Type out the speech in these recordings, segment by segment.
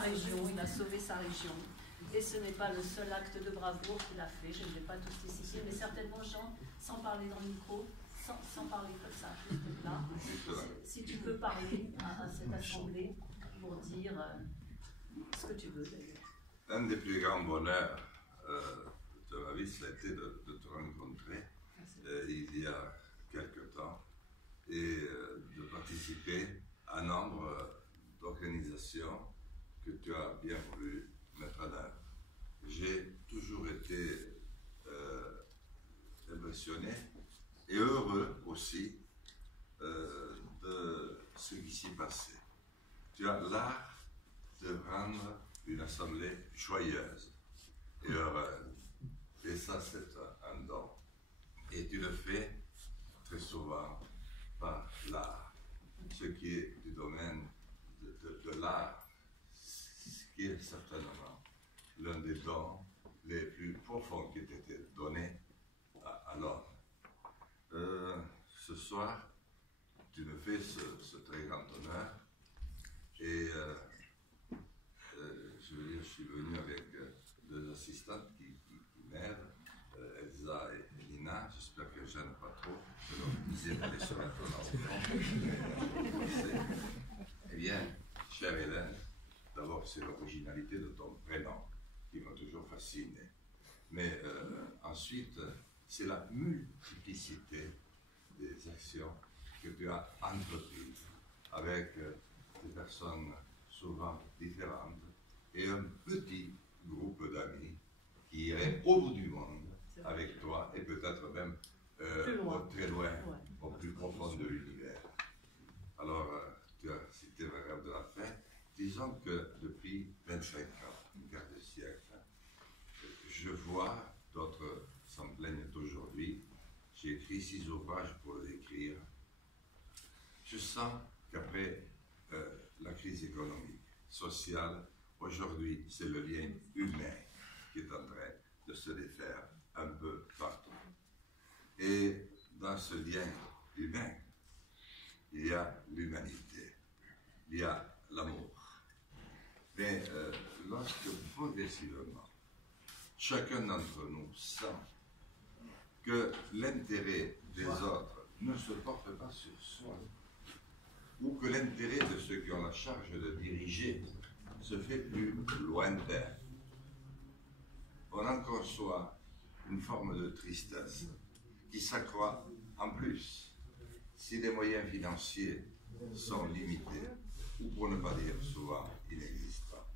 région, il a sauvé sa région. Et ce n'est pas le seul acte de bravoure qu'il a fait, je ne vais pas tous les citer, mais certainement, Jean, sans parler dans le micro, sans parler comme ça, juste là, si tu peux parler à cette assemblée pour dire ce que tu veux d'ailleurs. Un des plus grands bonheurs de ma vie, ça a été de te rencontrer il y a quelque temps et de participer à un nombre d'organisations que tu as bien voulu mettre en œuvre. J'ai toujours été impressionné et heureux aussi de ce qui s'y passait. Tu as l'art de rendre une assemblée joyeuse et heureuse. Et ça, c'est un don. Et tu le fais très souvent par l'art, ce qui est du domaine de l'art, ce qui est certainement l'un des dons les plus profonds qui ait été donné à l'homme. Ce soir, tu me fais ce très grand honneur et je suis venu avec deux assistantes qui m'aident, Elsa et Nina. J'espère que je n'aime pas trop. Je leur disais d'aller se mettre là au fond. Eh bien, chère Hélène, d'abord c'est l'originalité de ton prénom qui m'a toujours fasciné. Mais ensuite, c'est la multiplicité des actions que tu as entreprises avec des personnes souvent différentes et un petit groupe d'amis qui irait au bout du monde avec toi et peut-être même très loin, au plus profond de l'univers. Alors, tu as cité le rêve de la fin. Disons que depuis 25 ans, un quart de siècle, je vois, d'autres s'en plaignent aujourd'hui, j'ai écrit 6 ouvrages pour l'écrire. Je sens qu'après la crise économique, sociale, aujourd'hui, c'est le lien humain qui est en train de se défaire un peu partout. Et dans ce lien humain, il y a l'humanité, il y a l'amour. Mais lorsque progressivement, chacun d'entre nous sent que l'intérêt des autres ne se porte pas sur soi, ou que l'intérêt de ceux qui ont la charge de diriger se fait plus lointain, on en conçoit une forme de tristesse qui s'accroît en plus si les moyens financiers sont limités, ou pour ne pas dire souvent inexistants.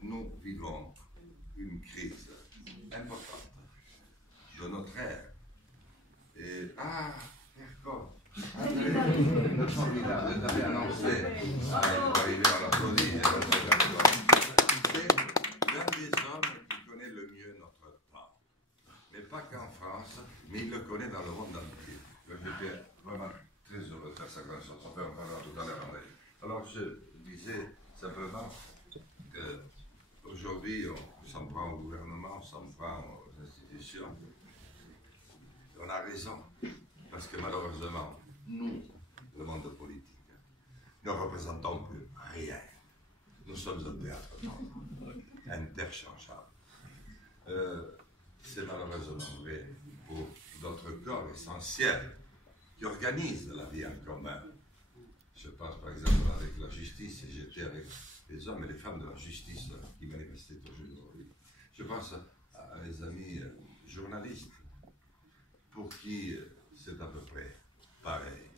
Nous vivons une crise importante de notre ère. Et Erko, le formidable, je t'avais annoncé, arrivé à l'applaudir. C'est l'un des hommes qui connaît le mieux notre temps. Mais pas qu'en France, mais il le connaît dans le monde entier. J'étais vraiment très heureux de faire sa connaissance. On en parlera tout à l'heure, André. Alors, je disais simplement qu'aujourd'hui, on s'en prend au gouvernement, on s'en prend aux institutions. On a raison, parce que malheureusement, nous, le monde politique, ne représentons plus rien. Nous sommes un théâtre interchangeable. C'est malheureusement vrai pour d'autres corps essentiels qui organisent la vie en commun. Je pense par exemple avec la justice, et j'étais avec les hommes et les femmes de la justice qui manifestaient aujourd'hui. Je pense à mes amis journalistes, pour qui c'est à peu près pareil.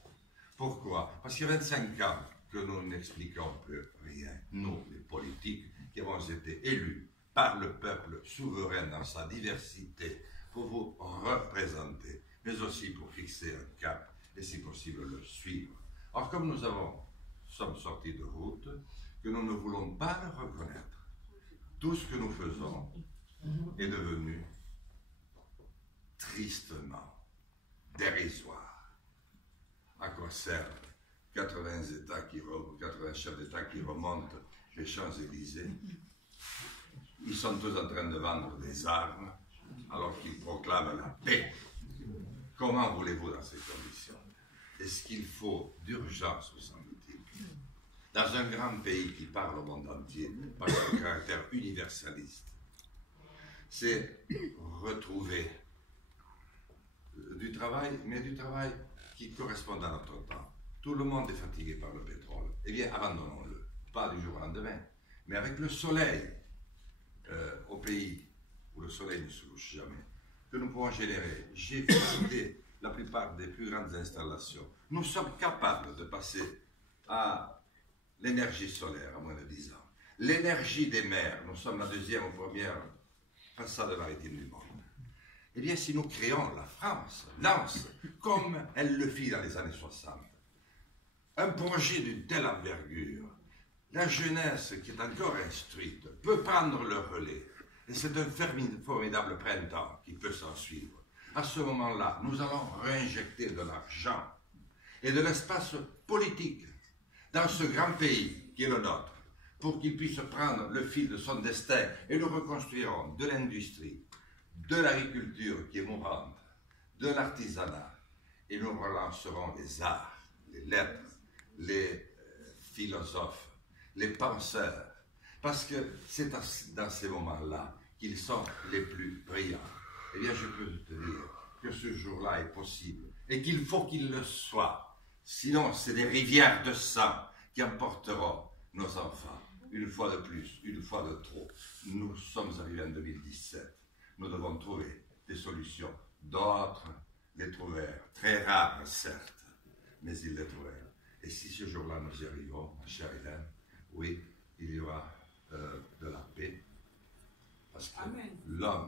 Pourquoi? Parce qu'il y a 25 ans que nous n'expliquons plus rien, nous, les politiques, qui avons été élus par le peuple souverain dans sa diversité, pour vous représenter, mais aussi pour fixer un cap, et si possible le suivre. Or, comme nous sommes sortis de route, que nous ne voulons pas le reconnaître, tout ce que nous faisons est devenu tristement dérisoire. À quoi servent 80 chefs d'État qui remontent les Champs-Élysées? Ils sont tous en train de vendre des armes alors qu'ils proclament la paix. Comment voulez-vous dans ces conditions? Est-ce qu'il faut d'urgence, vous semble-t-il, dans un grand pays qui parle au monde entier, par son caractère universaliste, c'est retrouver du travail, mais du travail qui correspond à notre temps. Tout le monde est fatigué par le pétrole. Eh bien, abandonnons-le. Pas du jour au lendemain, mais avec le soleil au pays où le soleil ne se couche jamais, que nous pouvons générer. J'ai visité la plupart des plus grandes installations. Nous sommes capables de passer à l'énergie solaire à moins de 10 ans. L'énergie des mers, nous sommes la deuxième ou première façade maritime du monde. Eh bien, si nous créons la France, lance, comme elle le fit dans les années 60, un projet d'une telle envergure, la jeunesse qui est encore instruite peut prendre le relais. Et c'est un formidable printemps qui peut s'en suivre. À ce moment-là, nous allons réinjecter de l'argent et de l'espace politique dans ce grand pays qui est le nôtre, pour qu'il puisse prendre le fil de son destin, et nous reconstruirons de l'industrie, de l'agriculture qui est mourante, de l'artisanat, et nous relancerons les arts, les lettres, les philosophes, les penseurs, parce que c'est dans ces moments-là qu'ils sont les plus brillants. Eh bien, je peux te dire que ce jour-là est possible, et qu'il faut qu'il le soit. Sinon, c'est des rivières de sang qui emporteront nos enfants. Une fois de plus, une fois de trop. Nous sommes arrivés en 2017. Nous devons trouver des solutions. D'autres les trouvèrent. Très rares, certes, mais ils les trouvèrent. Et si ce jour-là nous y arrivons, ma chère Hélène, oui, il y aura de la paix. Parce que l'homme